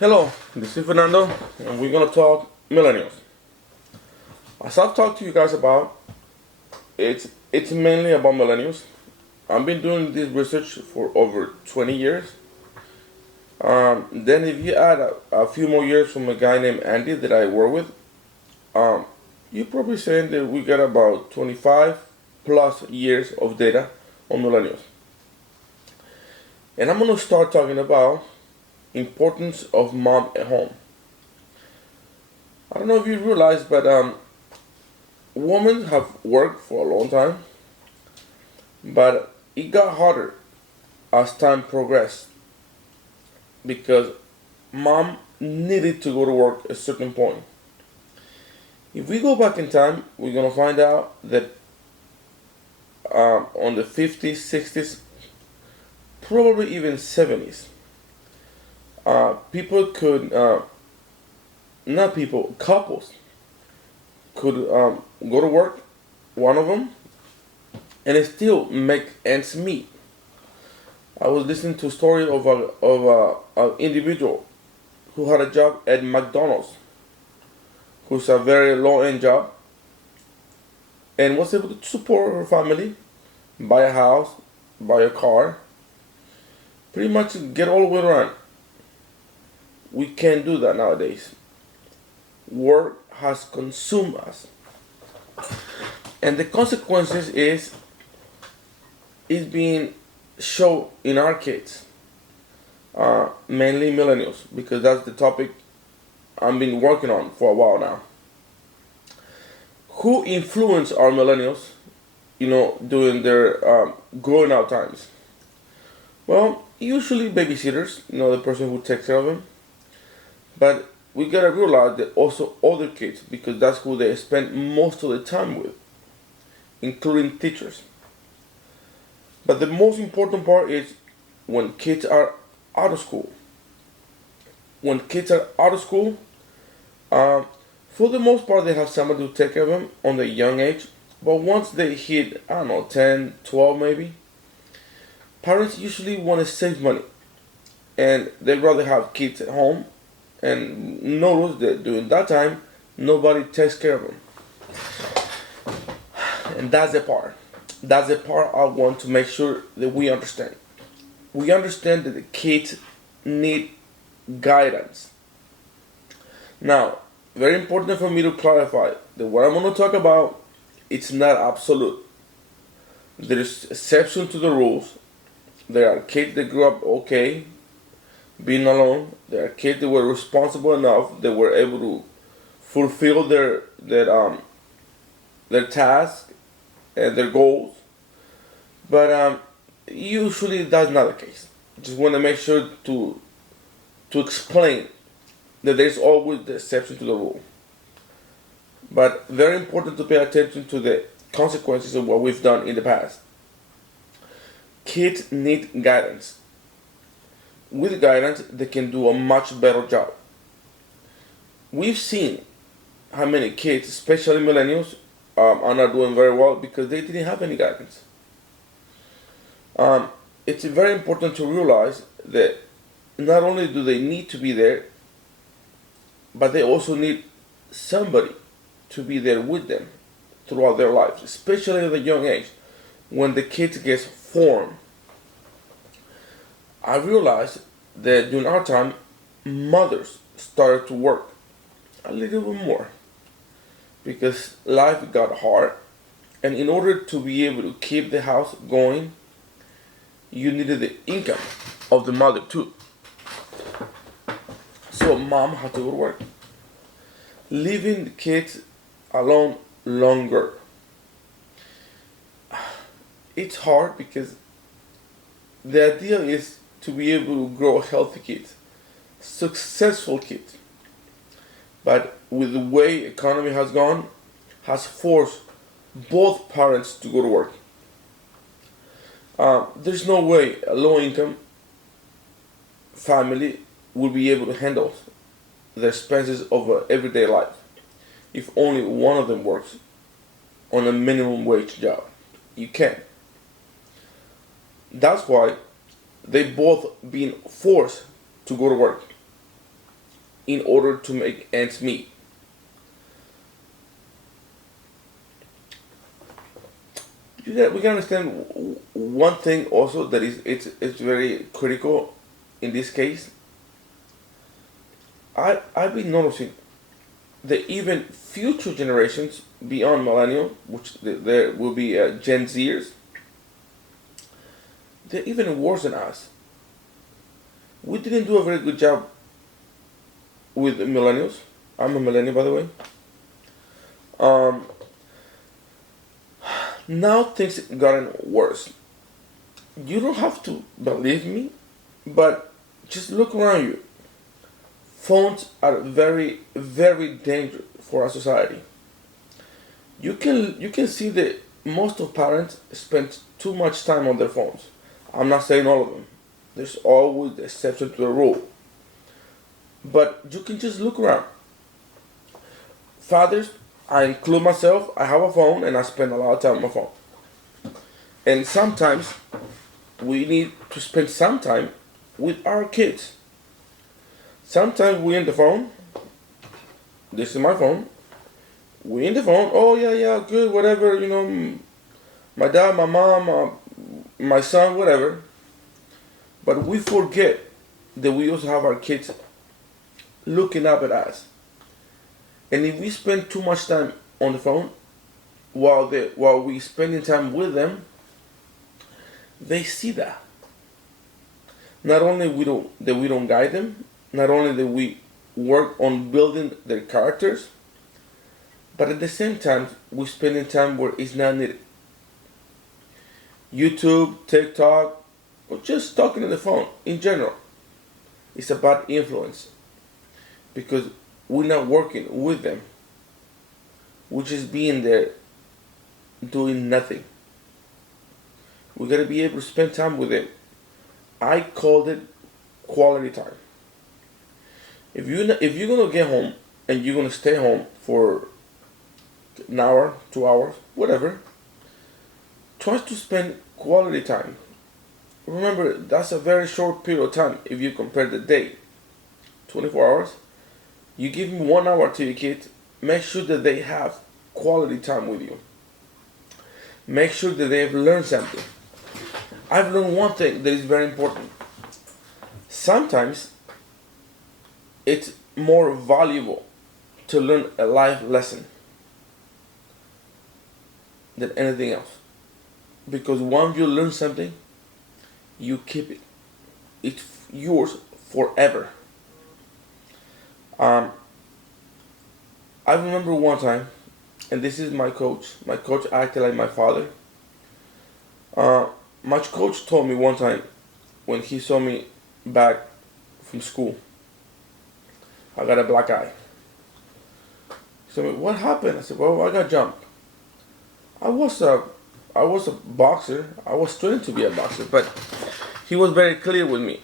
Hello, this is Fernando, and we're gonna talk millennials. As I've talked to you guys about, it's mainly about millennials. I've been doing this research for over 20 years. Then if you add a few more years from a guy named Andy that I work with, um, you're probably saying that we got about 25 plus years of data on millennials. And I'm gonna start talking about importance of mom at home. I don't know if you realize, but women have worked for a long time, but it got harder as time progressed because mom needed to go to work at a certain point. If we go back in time, we're gonna find out that on the 50s, 60s, probably even 70s, people could, not people, couples could go to work, one of them, and still make ends meet. I was listening to a story of an individual who had a job at McDonald's, who's a very low end job, and was able to support her family, buy a house, buy a car, pretty much get all the way around. We can't do that nowadays. Work has consumed us, and the consequences is being shown in our kids, mainly millennials, because that's the topic I've been working on for a while now. Who influence our millennials, during their growing out times? Well, usually babysitters, the person who takes care of them. But we gotta realize that also other kids, because that's who they spend most of the time with, including teachers. But the most important part is when kids are out of school. When kids are out of school, uh, for the most part, they have somebody to take care of them on the young age. But once they hit, I don't know, 10, 12 maybe, parents usually want to save money. And they'd rather have kids at home and notice that during that time, nobody takes care of them. And that's the part. That's the part I want to make sure that we understand. We understand that the kids need guidance. Now, very important for me to clarify that what I'm going to talk about, it's not absolute. There's exception to the rules. There are kids that grew up okay, being alone. There are kids that were responsible enough that were able to fulfill their task and their goals. But usually that's not the case. Just want to make sure to explain that there's always the exception to the rule. But very important to pay attention to the consequences of what we've done in the past. Kids need guidance. With guidance, they can do a much better job. We've seen how many kids, especially millennials, are not doing very well because they didn't have any guidance. It's very important to realize that not only do they need to be there, but they also need somebody to be there with them throughout their lives, especially at a young age when the kid gets formed. I realized that during our time, mothers started to work a little bit more because life got hard, and in order to be able to keep the house going, you needed the income of the mother too. So mom had to go to work, leaving the kids alone longer. It's hard because the idea is to be able to grow healthy kids, successful kids. But with the way economy has gone, has forced both parents to go to work. There's no way a low income family will be able to handle the expenses of everyday life if only one of them works on a minimum wage job. You can't. That's why they both been forced to go to work. in order to make ends meet. We can understand one thing also that it's very critical in this case. I've been noticing that even future generations beyond millennial, which there will be Gen Zers, they're even worse than us. We didn't do a very good job with millennials. I'm a millennial, by the way. Um, Now things gotten worse. You don't have to believe me, but just look around you. Phones are very, very dangerous for our society. You can see that most of parents spend too much time on their phones. I'm not saying all of them. There's always the exception to the rule. But you can just look around. Fathers, I include myself, I have a phone and I spend a lot of time on my phone. And sometimes we need to spend some time with our kids. Sometimes we in the phone. This is my phone. We in the phone. Oh yeah, yeah, good, whatever. My dad, my mom, my son, whatever. But we forget that we also have our kids looking up at us. And if we spend too much time on the phone while we spending time with them, they see that. Not only we don't guide them, not only that we work on building their characters, but at the same time we spending time where it's not needed. YouTube, TikTok, or just talking on the phone in general. It's a bad influence because we're not working with them. We're just being there doing nothing. We gotta be able to spend time with them. I called it quality time. If you're gonna get home and you're gonna stay home for an hour, 2 hours, whatever, try to spend quality time. Remember, that's a very short period of time if you compare the day. 24 hours. You give them 1 hour to your kid, make sure that they have quality time with you. Make sure that they've learned something. I've learned one thing that is very important. Sometimes it's more valuable to learn a life lesson than anything else. Because once you learn something, you keep it. It's yours forever. I remember one time, and this is my coach. My coach acted like my father. My coach told me one time when he saw me back from school, I got a black eye. He said, "What happened?" I said, "Well, I got jumped. I was a boxer. I was trained to be a boxer, but he was very clear with me.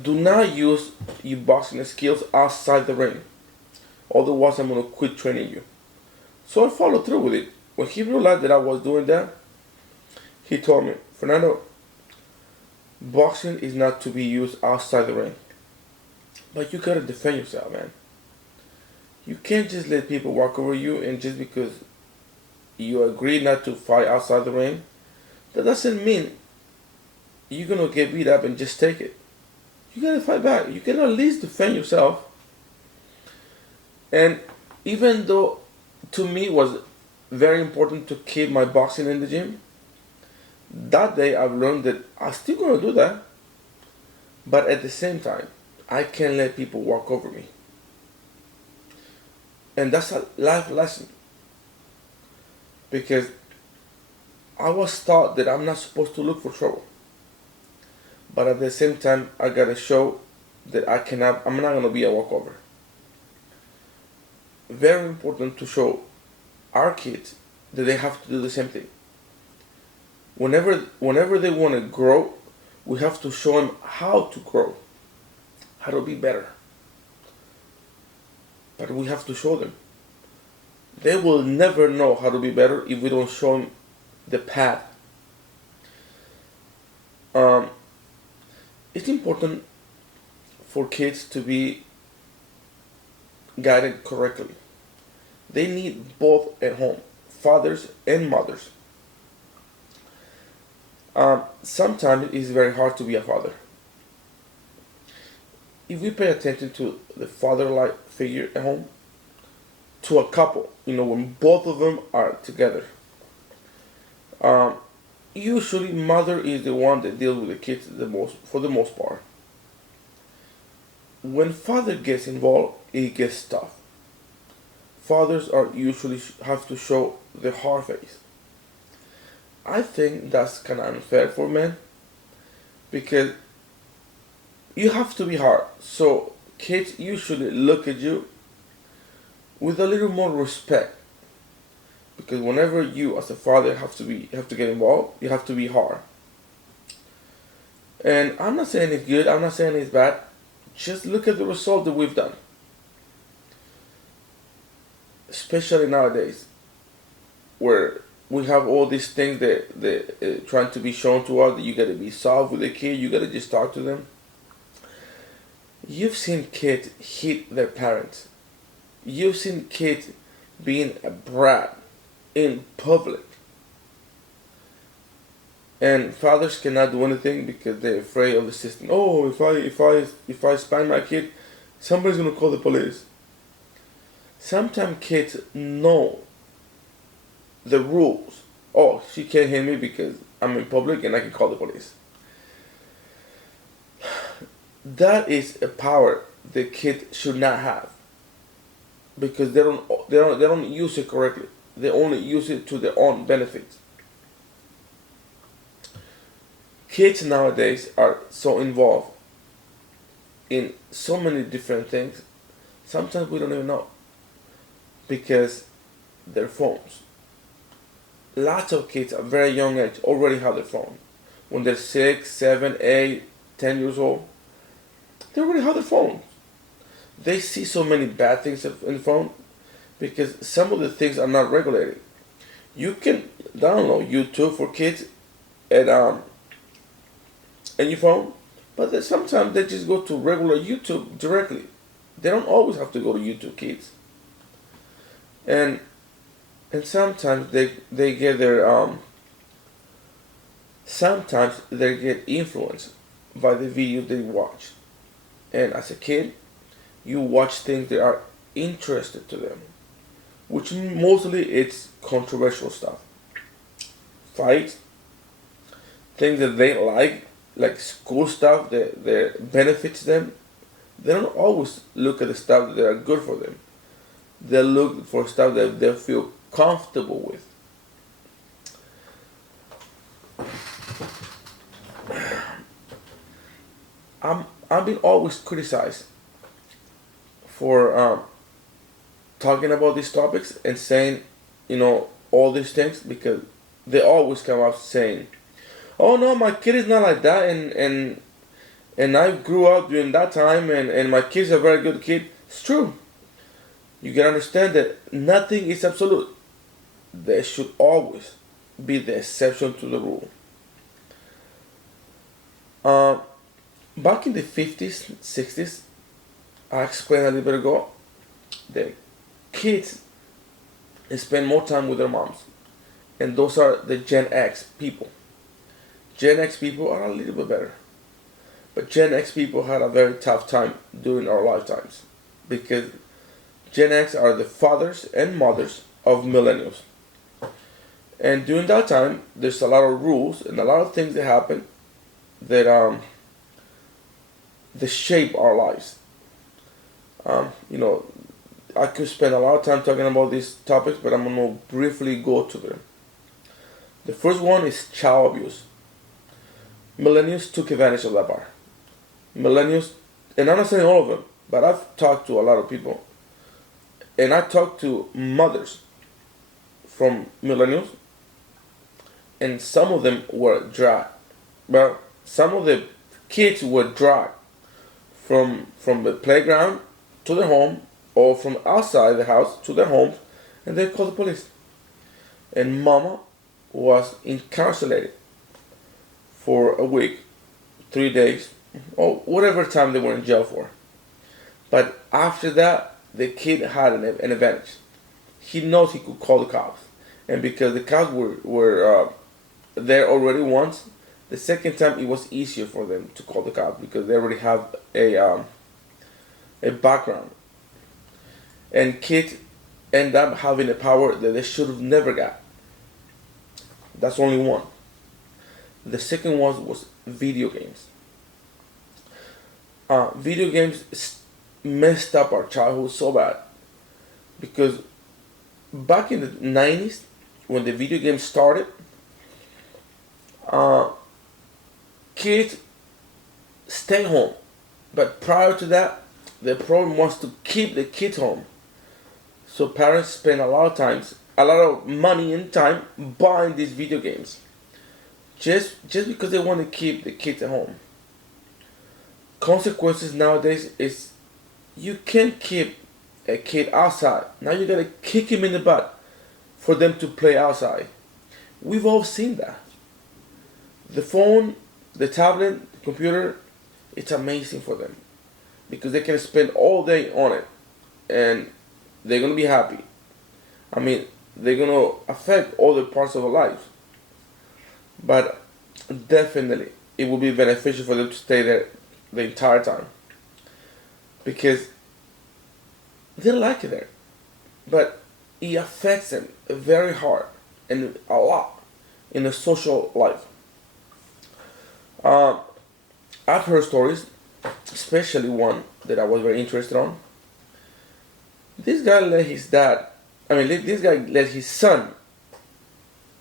Do not use your boxing skills outside the ring. Otherwise, I'm gonna quit training you." So I followed through with it. When he realized that I was doing that, he told me, "Fernando, boxing is not to be used outside the ring. But you gotta defend yourself, man. You can't just let people walk over you and just because you agree not to fight outside the ring, that doesn't mean you're gonna get beat up and just take it. You gotta fight back. You can at least defend yourself." And even though to me it was very important to keep my boxing in the gym, that day I've learned that I'm still gonna do that. But at the same time, I can't let people walk over me. And that's a life lesson. Because I was taught that I'm not supposed to look for trouble. But at the same time, I gotta show that I'm not gonna be a walkover. Very important to show our kids that they have to do the same thing. Whenever they want to grow, we have to show them how to grow, how to be better. But we have to show them. They will never know how to be better if we don't show them the path. It's important for kids to be guided correctly. They need both at home, fathers and mothers. Sometimes it's very hard to be a father. If we pay attention to the father-like figure at home, to a couple, when both of them are together, um, usually mother is the one that deals with the kids the most, for the most part. When father gets involved, it gets tough. Fathers are usually have to show the hard face. I think that's kind of unfair for men because you have to be hard. So kids usually look at you with a little more respect because whenever you as a father have to get involved, you have to be hard. And I'm not saying it's good. I'm not saying it's bad. Just look at the result that we've done, especially nowadays, where we have all these things that trying to be shown to us that you gotta be soft with the kid. You gotta just talk to them. You've seen kids hit their parents. You've seen kids being a brat in public. And fathers cannot do anything because they're afraid of the system. Oh, if I spank my kid, somebody's gonna call the police. Sometimes kids know the rules. Oh, she can't hit me because I'm in public and I can call the police. That is a power the kid should not have because they don't use it correctly. They only use it to their own benefit. Kids nowadays are so involved in so many different things. Sometimes we don't even know because their phones. Lots of kids at very young age already have their phone. When they're 6, 7, 8, 10 years old, they already have their phone. They see so many bad things in the phone because some of the things are not regulated. You can download YouTube for kids and your phone, but then sometimes they just go to regular YouTube directly. They don't always have to go to YouTube Kids. And sometimes they get their sometimes they get influenced by the videos they watch. And as a kid, you watch things that are interested to them, which mostly it's controversial stuff. Fights, things that they like school stuff that benefits them. They don't always look at the stuff that are good for them. They look for stuff that they feel comfortable with. I've been always criticized for talking about these topics and saying, all these things because they always come out saying, "Oh no, my kid is not like that," and I grew up during that time, and my kid's a very good kid. It's true. You can understand that nothing is absolute. There should always be the exception to the rule. Uh, Back in the 50s, 60s, I explained a little bit ago, the kids spend more time with their moms. And those are the Gen X people. Gen X people are a little bit better. But Gen X people had a very tough time during our lifetimes. Because Gen X are the fathers and mothers of millennials. And during that time, there's a lot of rules and a lot of things that happen that shape our lives. I could spend a lot of time talking about these topics, but I'm gonna briefly go to them. The first one is child abuse. Millennials took advantage of that part. Millennials, and I'm not saying all of them, but I've talked to a lot of people, and I talked to mothers from millennials, and some of them were dragged. Well, some of the kids were dragged from the playground to their home or from outside the house to their homes, and they called the police. And mama was incarcerated for a week, 3 days, or whatever time they were in jail for. But after that, the kid had an advantage. He knows he could call the cops, and because the cops were there already once, the second time it was easier for them to call the cops because they already have a background. And kids end up having a power that they should have never got. That's only one. The second one was video games. Video games messed up our childhood so bad because back in the 90s when the video games started, kids stay home, but prior to that the problem was to keep the kids home, so parents spend a lot of money and time buying these video games just because they want to keep the kids at home. Consequences nowadays is you can't keep a kid outside. Now you gotta kick him in the butt for them to play outside. We've all seen that. The phone, the tablet, the computer, it's amazing for them because they can spend all day on it and they're gonna be happy. I mean, they're gonna affect all the parts of their lives. But definitely, it will be beneficial for them to stay there the entire time because they like it there, but it affects them very hard and a lot in the social life. I've heard stories, especially one that I was very interested on. This guy let his dad, this guy let his son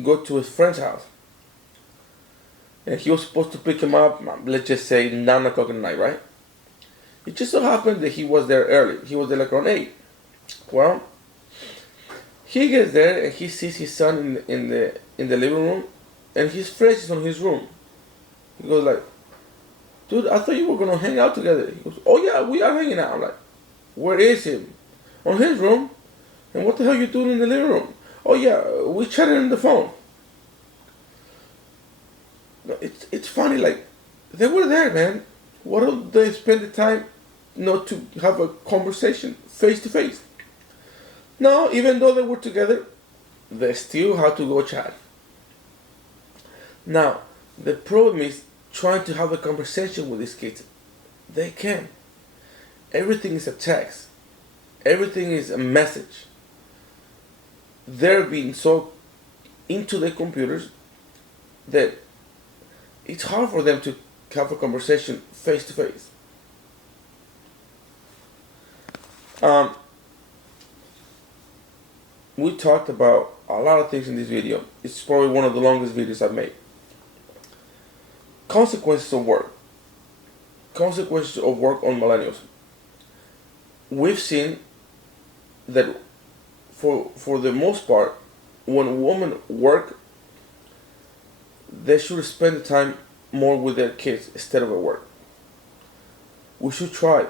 go to his friend's house. And he was supposed to pick him up, let's just say 9 o'clock at night, right? It just so happened that he was there early. He was there like around 8. Well, he gets there and he sees his son in the living room, and his friend is on his room. He goes like, "Dude, I thought you were gonna hang out together." He goes, "Oh yeah, we are hanging out." I'm like, "Where is he?" "On his room." "And what the hell are you doing in the living room?" "Oh yeah, we chatted on the phone." It's funny, like they were there, man. Why don't they spend the time, to have a conversation face to face? No, even though they were together, they still had to go chat. Now, the problem is trying to have a conversation with these kids. They can't. Everything is a text. Everything is a message. They're being so into their computers that it's hard for them to have a conversation face to face. We talked about a lot of things in this video. It's probably one of the longest videos I've made. Consequences of work. Consequences of work on millennials. We've seen that for the most part, when women work, they should spend the time more with their kids instead of at work. We should try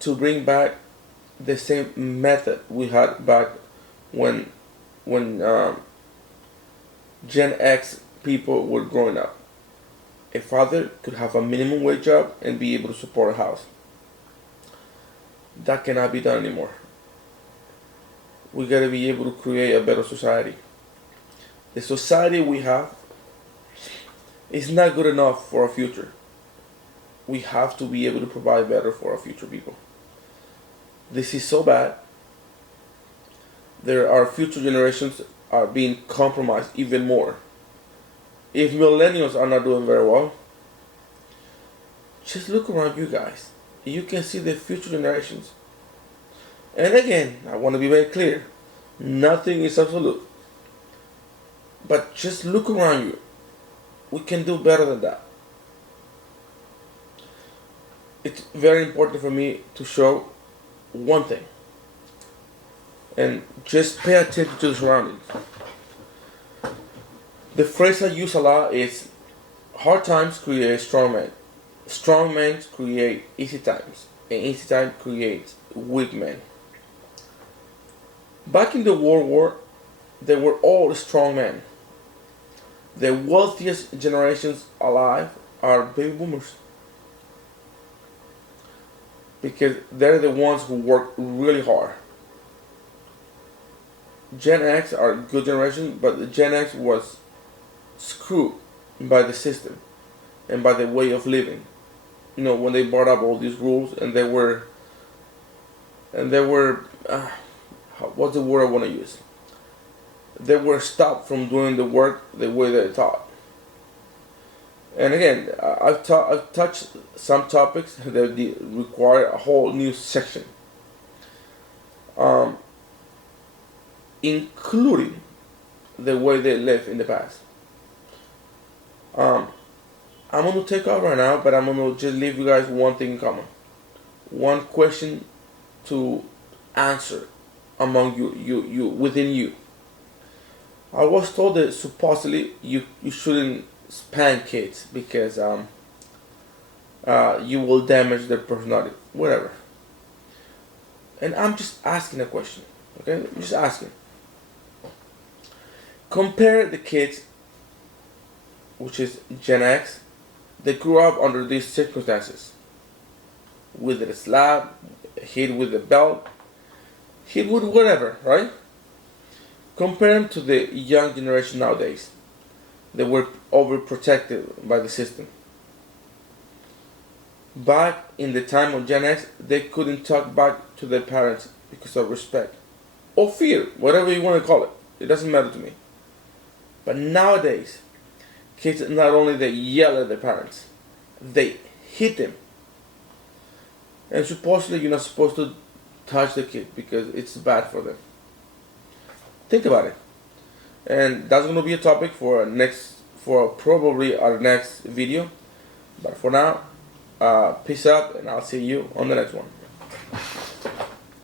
to bring back the same method we had back when Gen X people were growing up. A father could have a minimum wage job and be able to support a house. That cannot be done anymore. We gotta be able to create a better society. The society we have is not good enough for our future. We have to be able to provide better for our future people. This is so bad. Our future generations are being compromised even more. If millennials are not doing very well, just look around you guys. You can see the future generations. And again, I want to be very clear. Nothing is absolute. But just look around you. We can do better than that. It's very important for me to show one thing. And just pay attention to the surroundings. The phrase I use a lot is, hard times create strong men. Strong men create easy times. And easy times create weak men. Back in the World War, they were all strong men. The wealthiest generations alive are baby boomers. because they're the ones who work really hard. Gen X are a good generation, but the Gen X was screwed by the system and by the way of living. When they brought up all these rules, and they were what's the word I want to use? They were stopped from doing the work the way they taught. And again, I've touched some topics that require a whole new section, including the way they lived in the past. I'm going to take off right now, but I'm going to just leave you guys one thing in common. One question to answer among you within you. I was told that supposedly you shouldn't spank kids because you will damage their personality, whatever. And I'm just asking a question, okay? I'm just asking. Compare the kids, which is Gen X, they grew up under these circumstances, with a slap, hit with a belt, hit with whatever, right? Compare them to the young generation nowadays. They were overprotected by the system. Back in the time of Gen X, they couldn't talk back to their parents because of respect or fear, whatever you want to call it. It doesn't matter to me. But nowadays, kids not only they yell at their parents, they hit them. And supposedly you're not supposed to touch the kid because it's bad for them. Think about it. And that's going to be a topic for probably our next video. But for now, peace out, and I'll see you on the next one.